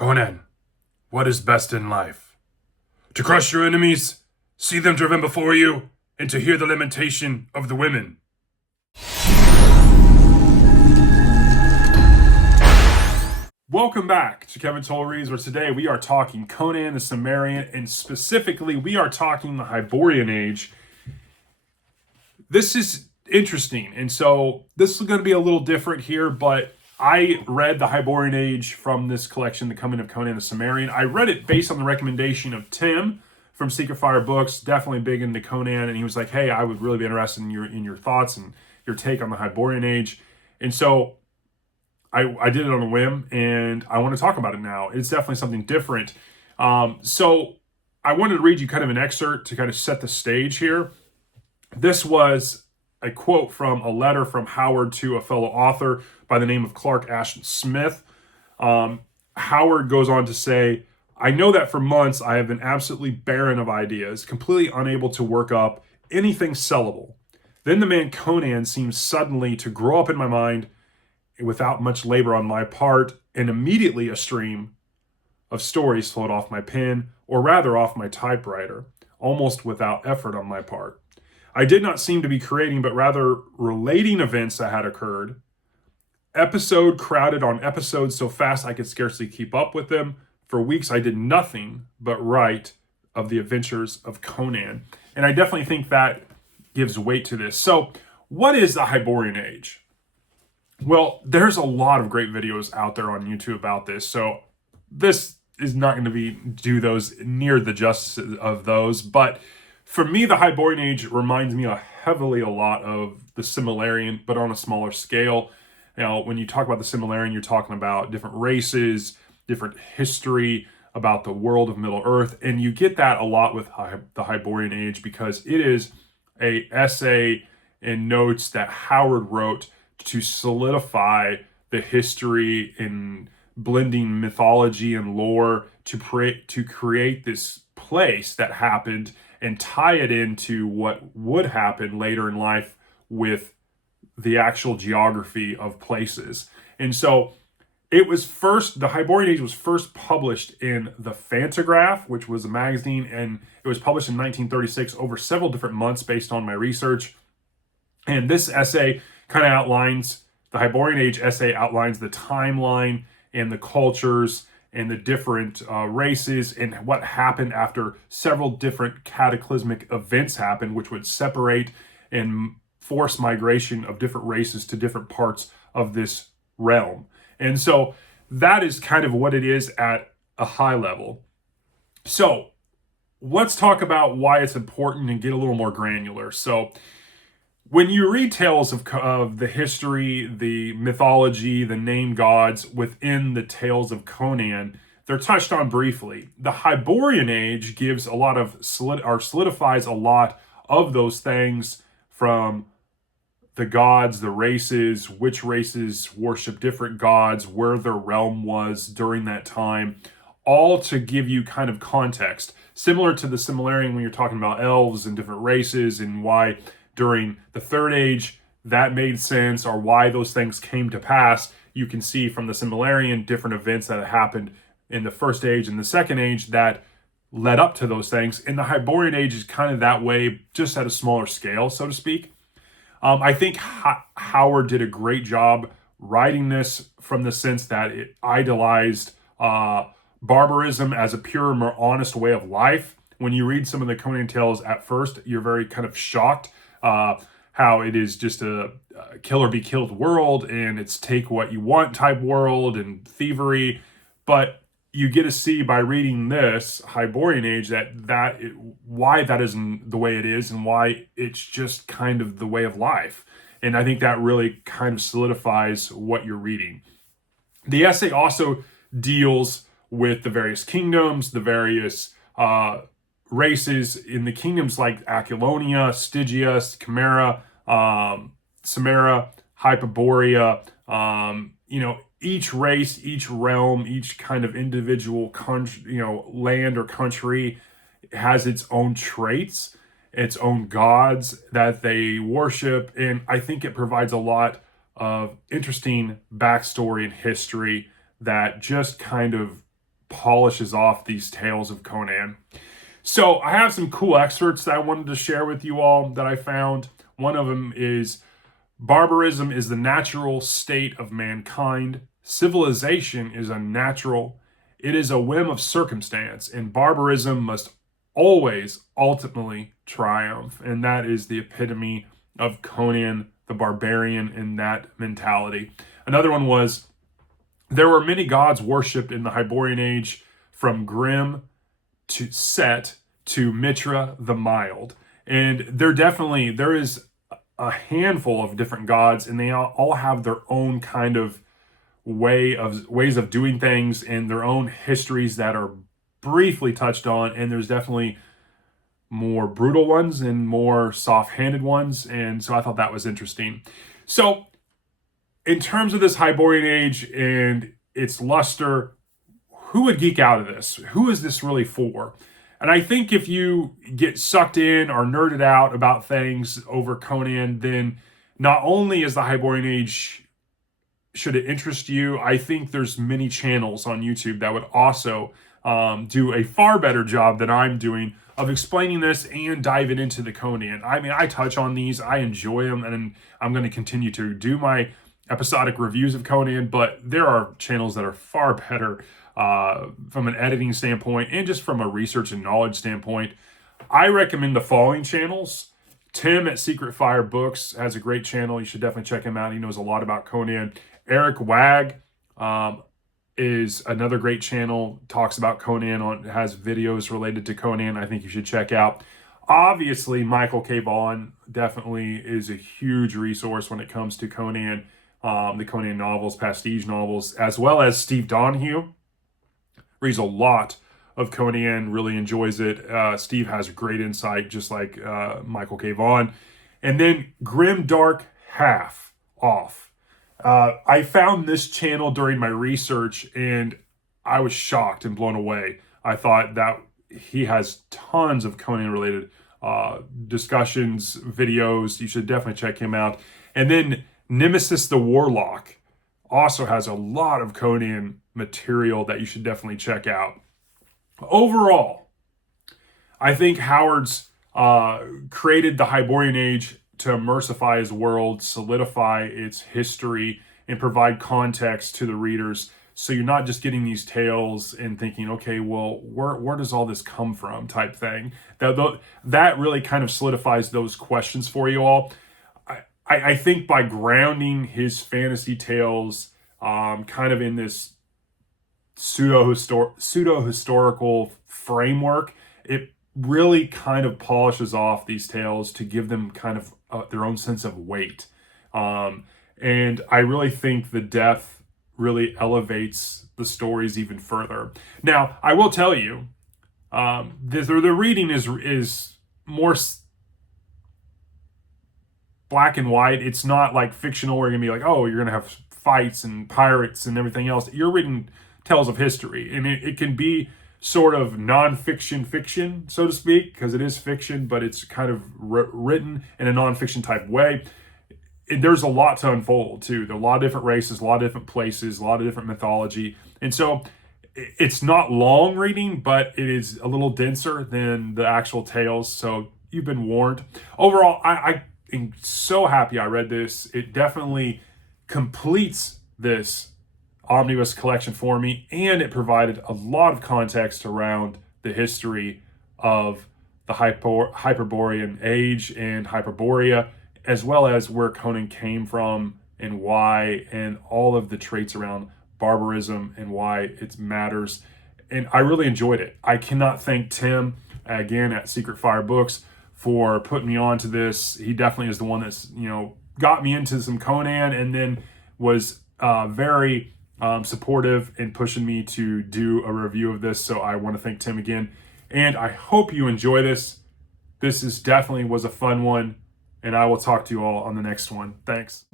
Conan, what is best in life? To crush your enemies, see them driven before you, and to hear the lamentation of the women. Welcome back to Kevin Toll Reads, where today we are talking Conan the Cimmerian, and specifically we are talking the Hyborean Age. This is interesting, and so this is going to be a little different here, but I read the Hyborean Age from this collection, The Coming of Conan the Cimmerian. I read it based on the recommendation of Tim from Secret Fire Books, definitely big into Conan, and he was like, hey, I would really be interested in your thoughts and your take on the Hyborean Age. And so I did it on a whim, and I want to talk about it now. It's definitely something different. So I wanted to read you kind of an excerpt to kind of set the stage here. This was a quote from a letter from Howard to a fellow author by the name of Clark Ashton Smith. Howard goes on to say, I know that for months I have been absolutely barren of ideas, completely unable to work up anything sellable. Then the man Conan seems suddenly to grow up in my mind without much labor on my part, and immediately a stream of stories flowed off my pen, or rather off my typewriter, almost without effort on my part. I did not seem to be creating, but rather relating events that had occurred. Episode crowded on episodes so fast I could scarcely keep up with them. For weeks I did nothing but write of the adventures of Conan. And I definitely think that gives weight to this. So what is the Hyborean Age? Well, there's a lot of great videos out there on YouTube about this. So this is not going to do those near the justice of those. But for me, the Hyborean Age reminds me heavily a lot of the Silmarillion, but on a smaller scale. You know, when you talk about the Silmarillion, you're talking about different races, different history about the world of Middle Earth, and you get that a lot with the Hyborean Age because it is a essay and notes that Howard wrote to solidify the history in blending mythology and lore to create this place that happened and tie it into what would happen later in life with the actual geography of places. And so the Hyborean Age was first published in The Fantagraph, which was a magazine, and it was published in 1936 over several different months based on my research. And this essay kind of outlines, the Hyborean Age essay outlines the timeline and the cultures and the different races and what happened after several different cataclysmic events happened, which would separate and force migration of different races to different parts of this realm. And so that is kind of what it is at a high level. So let's talk about why it's important and get a little more granular. So when you read tales of the history, the mythology, the named gods within the tales of Conan, they're touched on briefly. The Hyborean Age gives a lot of solidifies a lot of those things, from the gods, the races, which races worship different gods, where their realm was during that time, all to give you kind of context. Similar to the Silmarillion when you're talking about elves and different races and why during the Third Age that made sense, or why those things came to pass. You can see from the Silmarillion different events that happened in the First Age and the Second Age that led up to those things. And the Hyborean Age is kind of that way, just at a smaller scale, so to speak. I think Howard did a great job writing this from the sense that it idolized barbarism as a pure, more honest way of life. When you read some of the Conan tales at first, you're very kind of shocked how it is just a kill or be killed world, and it's take what you want type world and thievery. But you get to see by reading this Hyborean Age why that isn't the way it is, and why it's just kind of the way of life. And I think that really kind of solidifies what you're reading. The essay also deals with the various kingdoms, the various races in the kingdoms like Aquilonia, Stygia, Chimera, Samara, Hyperborea. Each race, each realm, each kind of individual country, land or country has its own traits, its own gods that they worship. And I think it provides a lot of interesting backstory and history that just kind of polishes off these tales of Conan. So I have some cool excerpts that I wanted to share with you all that I found. One of them is: barbarism is the natural state of mankind. Civilization is unnatural. It is a whim of circumstance, and barbarism must always ultimately triumph. And that is the epitome of Conan the Barbarian in that mentality. Another one was: there were many gods worshipped in the Hyborean Age, from Grim to Set to Mitra the Mild. And there is a handful of different gods, and they all have their own kind of ways of doing things and their own histories that are briefly touched on. And there's definitely more brutal ones and more soft-handed ones. And so I thought that was interesting. So in terms of this Hyborean Age and its luster, who would geek out of this? Who is this really for? And I think if you get sucked in or nerded out about things over Conan, then not only is the Hyborean Age, should it interest you, I think there's many channels on YouTube that would also do a far better job than I'm doing of explaining this and diving into the Conan. I mean, I touch on these, I enjoy them, and I'm going to continue to do my episodic reviews of Conan, but there are channels that are far better from an editing standpoint and just from a research and knowledge standpoint. I recommend the following channels. Tim at Secret Fire Books has a great channel. You should definitely check him out. He knows a lot about Conan. Erik Wag is another great channel, talks about Conan, has videos related to Conan I think you should check out. Obviously, Michael K. Vaughan definitely is a huge resource when it comes to Conan, the Conan novels, pastiche novels, as well as Steve Donahue. Reads a lot of Conan, really enjoys it. Steve has great insight, just like Michael K. Vaughan. And then Grim Dark Half Off. I found this channel during my research, and I was shocked and blown away. I thought that he has tons of Conan-related discussions, videos. You should definitely check him out. And then Nemesis the Warlock also has a lot of Conan material that you should definitely check out. Overall, I think Howard's created the Hyborean Age to immersify his world, solidify its history, and provide context to the readers. So you're not just getting these tales and thinking, okay, well, where does all this come from type thing. That really kind of solidifies those questions for you all. I think by grounding his fantasy tales kind of in this pseudo-historical framework, it really kind of polishes off these tales to give them kind of their own sense of weight. And I really think the death really elevates the stories even further. Now, I will tell you, the reading is more black and white. It's not like fictional where you're gonna be like, oh, you're gonna have fights and pirates and everything else. You're reading tales of history, and it can be sort of non-fiction fiction, so to speak, because it is fiction, but it's kind of written in a non-fiction type way. There's a lot to unfold too. There are a lot of different races, a lot of different places, a lot of different mythology, and so it's not long reading, but it is a little denser than the actual tales. So you've been warned. Overall, I am so happy I read this. It definitely completes this omnibus collection for me, and it provided a lot of context around the history of the Hyperborean Age and Hyperborea, as well as where Conan came from and why, and all of the traits around barbarism and why it matters. And I really enjoyed it. I cannot thank Tim, again, at Secret Fire Books, for putting me on to this. He definitely is the one that's, got me into some Conan, and then was very supportive in pushing me to do a review of this. So I want to thank Tim again. And I hope you enjoy this. This definitely was a fun one. And I will talk to you all on the next one. Thanks.